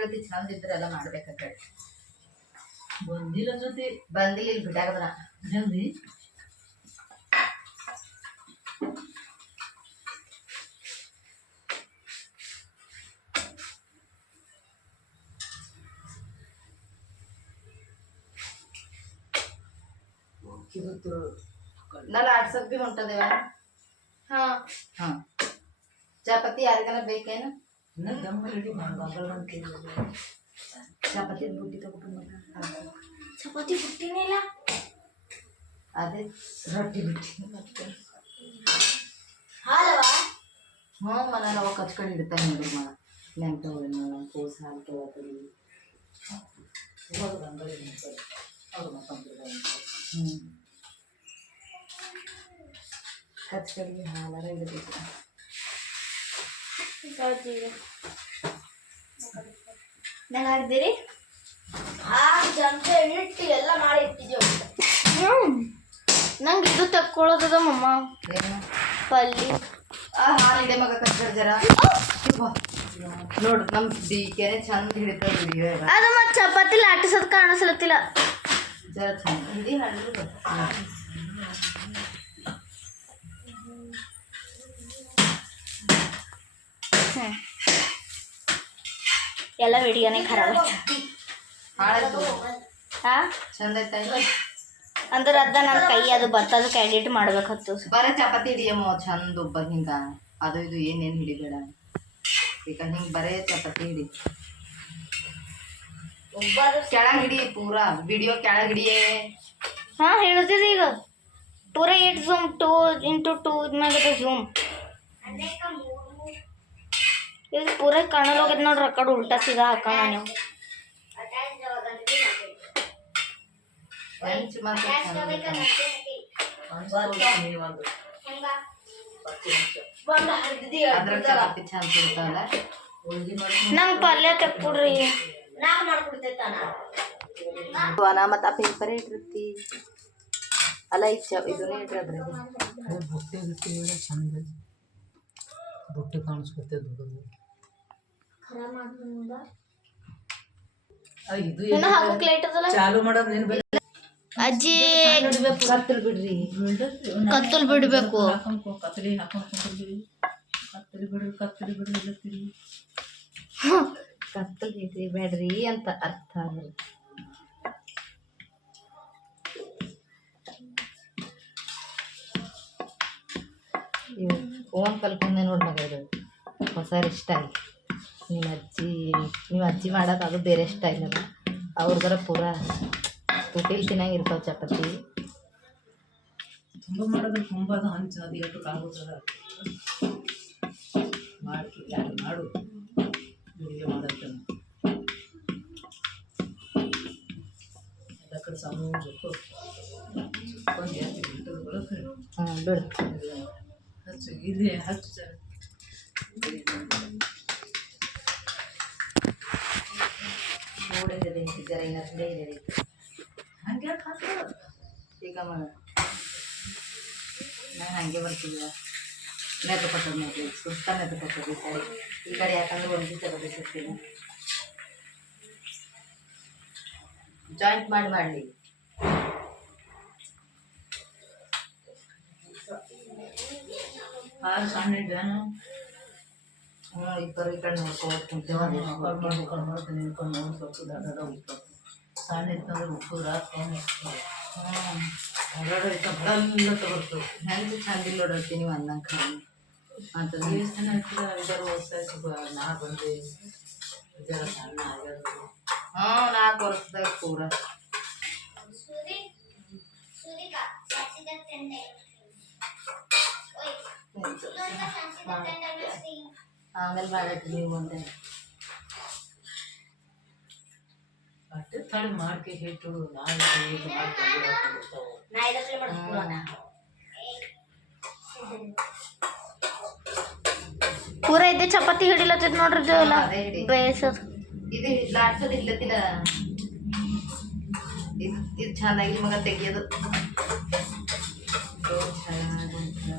ಕೇಳ್ತಿ ಚಂದ ಇದ್ರೆ ಎಲ್ಲ ಮಾಡ್ಬೇಕಾಗ್ತದೆ. ಬಂದಿಲ್ಲ ಜೊತೆ ಬಂದಿಲ್ಲ ಇಲ್ಲಿ ಬಿಟ್ಟಾಗದ್ರ ಜಲ್ದಿ ನಲ್ಲ ಆಡ್ಸಕ್ ಬಿ ಹೊಂಟದೇವ. ಹಾ ಹಾ ಚಾಪತಿ ಯಾರಿಗಾನ ಬೇಕೇನು? ಚಾಪತಿ ಬುಟ್ಟಿ ತಗೊಂಡ್ಬಂದ ಚಪಾತಿ ಬುಟ್ಟಿನೇ ಇಲ್ಲ. ಅದೇ ರೊಟ್ಟಿ ಬಿಟ್ಟಿ ಹಾಲವಾ ಹ್ಞೂ ಮನೇಲಿ ಅವಾಗ ಕಚ್ಕೊಂಡು ಇಡ್ತಾನೆ ನೋಡ್ರಿ ಮಗ ನೆಂಟ ಕೋಸ್ ಹಾಲು ಕೇಳತ್ತೀವಿ. ಹ್ಞೂ ಕಚ್ಕಡಿಗೆ ಹಾಲಾರ ಇಡಬೇಕು. ನಂಗಾಗ್ದಿರಿ ಜಂತೆ ಇಟ್ಟು ಎಲ್ಲ ಮಾಡಿ ಇಟ್ಟಿದ್ದೇವೆ. ನಂಗೆ ಇದು ತಕ್ಕೊಳ್ಳೋದದ ಮಮ್ಮ ಏನು ಪಲ್ಲಿ ಹಾಲು ಇದೆ ಮಗ ಕಚ್ಕಡ್ ಜರ ನೋಡು ನಮ್ಮ ಡಿಕೆನೆ ಚಂದ ಹಿಡಿತದ ವಿಡಿಯೋ ಅದು ಮತ್ತೆ ಚಪಾತಿ ಲಾಟಿಸೋದು ಕಾಣಿಸ್ಲತ್ತಿಲ್ಲ. ಜರ ಚಂದ ಹಿಡಿ ಹಣ್ಣು ಎಲ್ಲ ವಿಡಿಯೋನೇ ಖರಾಬ್ ಹಾಳಾಯ್ತು. ಹಾ ಚಂದ ಐತ ಅಂದ್ರೆ ಅದ ನನ್ನ ಕೈ ಅದು ಬರ್ತದಕ್ಕೆ ಎಡಿಟ್ ಮಾಡ್ಬೇಕತ್ತು. ಬರ ಚಪಾತಿ ಹಿಡಿಯಮ್ಮ ಚಂದ ಒಬ್ಬ ಹಿಂಗ ಅದು ಇದು ಏನೇನು ಹಿಡಿಬೇಡ. ಈಗ ಹಿಂಗೆ ಬರೇ ಚಪಾತಿ ಹಿಡಿ ಕೆಳಗೆ ಹಿಡಿ ಪೂರಾ ವಿಡಿಯೋ ಕೆಳಗೆ ಹಿಡಿಯೇ. ಹಾ ಹೇಳ್ತಿದ್ದೆ ಈಗ ಪೂರ 8 ಝೂಮ್ 2x2 ಇದ್ಮ್ಯಾಗ ಝೂಮ್ ಇದು ಪೂರ ಕಾಣಲ್ ಹೋಗಿದ್ ನೋಡ್ರಿ. ಆ ಕಡೆ ಉಲ್ಟಾ ಸೀದಾ ಹಾಕೋಣ ನೀವು. ಅದ್ರ ಚಪಾತಿ ಚಂದ ಸಿಗ್ತಾವಲ್ಲ. ನಂಗೆ ಪಲ್ಯ ತೆಕ್ಕೊಡ್ರಿ. ಮತ್ತು ಆ ಪೇಪರೇ ಇಟ್ಟಿರ್ತಿ ಅಲ್ಲ ಇದನ್ನೇ ಇಟ್ರಿ ಅದ್ರಾಗ ಬುಟ್ಟೆ ಚಂದ ಬುಟ್ಟೆ ಕಾಣಿಸ್ಕೊತೆ ದುಡ್ಡು ಇದು ಹಾಕೋಕ್ ಲೇಟ್ ಅದಲ್ಲ. ಚಾಲು ಮಾಡೋದು ನೀನು ಅಜ್ಜಿ ಕತ್ತಲ್ ಬಿಡ್ರಿ ಕತ್ತಲ್ ಬಿಡ್ಬೇಕು. ಕತ್ತಲಿ ಹಾಕೊಂಡ್ರಿ ಕತ್ತಲಿ ಬಿಡ್ರಿ ಕತ್ತಲಿ ಬಿಡ್ರಿ ಕತ್ತಲ್ ಬಿಡ್ರಿ ಬೇಡ್ರಿ ಅಂತ ಅರ್ಥ ಆಗಲ್ಲ. ಓನ್ ಕಲ್ಕೊಂಡೆ ನೋಡಿ ಮಗ ಇದು ಹೊಸ ಸ್ಟೈಲ್. ನಿಮ್ಮ ಅಜ್ಜಿ ಮಾಡೋದು ಅದು ಬೇರೆ ಸ್ಟೈಲ್ ಅಲ್ಲ. ಅವ್ರದರ ಪೂರ ತುಟಿಲ್ ತಿನ್ನಾಗಿರ್ತಾವೆ ಚಪಾತಿ. ತುಂಬ ಮಾಡೋದು ತುಂಬ ಅದು ಹಂಚ ಅದು ಎಷ್ಟು ಆಗುತ್ತದ ಮಾಡ್ಕಿ ಯಾರು ಮಾಡು ವಿಡಿಯೋ ಮಾಡತ್ತೆ ಎಲ್ಲ ಕಡೆ ಸಮೂಹ ಒಂದು ಜಾಸ್ತಿ ಬಿಟ್ಟರು ಬರುತ್ತೆ. ಬಿಡು ಹಚ್ಚು ಇಲ್ಲಿ ಹಚ್ಚು ಜರ ನೋಡಿದ್ರೆ ಜರ ಇನ್ನಷ್ಟೇ ಇದೆ ಹಂಗೆ ಹಾಕ್ತಾರೆ ಈಗ ಮಗ ನಾನು ಹಾಗೆ ಬರ್ತಿದ್ದೆ ಮೆದ್ದು ಕೊಟ್ಟದ್ದು ನೋಡ್ರಿ ಸುತ್ತ ಮೆದ್ದು ಕೊಟ್ಟದ್ದು ಈ ಕಡೆ ಯಾಕಂದ್ರೆ ಒಂದು ಚಪಾತಿ ಸಿಗ್ತೀನಿ ಜಾಯಿಂಟ್ ಮಾಡಲಿ ಹಾಲು ಸಣ್ಣ ಇದ್ದಾನು ಇಬ್ಬರು ಈ ಕಡೆ ನೋಡ್ಕೊಂಡು ಕುಂತೇವ ನೋಡ್ತೀನಿ ನಿಂತ್ಕೊಂಡು ನೋಡ್ಬೇಕು ದಾದ ಉಪ್ಪು ಸಣ್ಣ ಇತ್ತಂದ್ರೆ ಉಪ್ಪು ರಾತ್ರಿ ಹೊರಗಡೆ ಇತ್ತ ಬಡಲ್ಲ ತಗೊಳ್ತು ಹೆಂಗೆ ಚಂದಿಲ್ಲ ನೋಡತ್ತಿ ನೀವು ಅನ್ನಂಗೆ ಖಾಲಿ ಅಂತ ಎಷ್ಟು ಜನ ಇರ್ತದೆ 5-6 ವರ್ಷ ನಾ ಬಂದೆ ಜರ ಸಣ್ಣ ಆಗ್ಯಾದ. 4 ವರ್ಷದಾಗ ಪೂರ ಆಮೇಲೆ ಮಾಡಟ್ರಿ ನೀವು ಒಂದೇ ಅಟ್ಟೆ ತಳಿ ಮಾಡ್ಕೆ ಹಿಟ್ಟು ಪೂರ ಇದ್ದೆ ಚಪಾತಿ ಹಿಡಿಲತ್ತದ ನೋಡ್ರಿ ಇದು ಎಲ್ಲ ಬೇಸದು ಇದು ಲಾಡ್ಸೋದು ಇಲ್ಲತ್ತಿಲ್ಲ ಇದು ಚೆನ್ನಾಗಿ ಮಗ ತೆಗಿಯೋದು ಚೆನ್ನಾಗಿ